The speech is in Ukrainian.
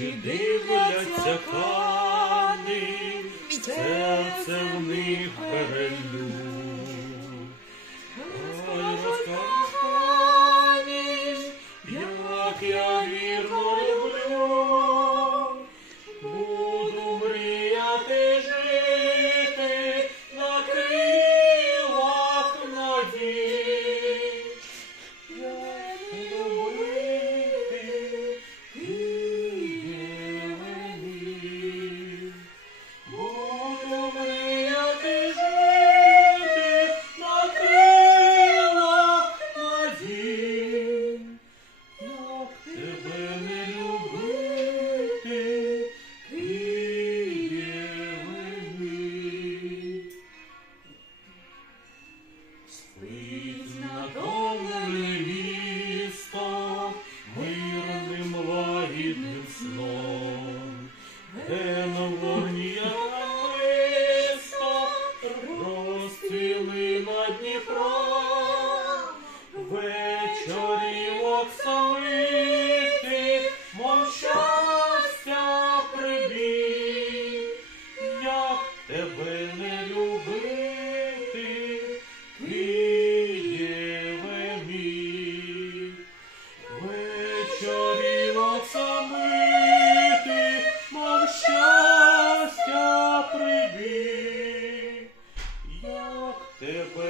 Чи дивляться хани, серце в них перелю. Ой, розкажеш, як я вірно люблю. Ти знакомлене мирним лагідним сном, де на вогні на Дніпро, вечорів оксамитих, мов щастя прибіг, як тебе. という。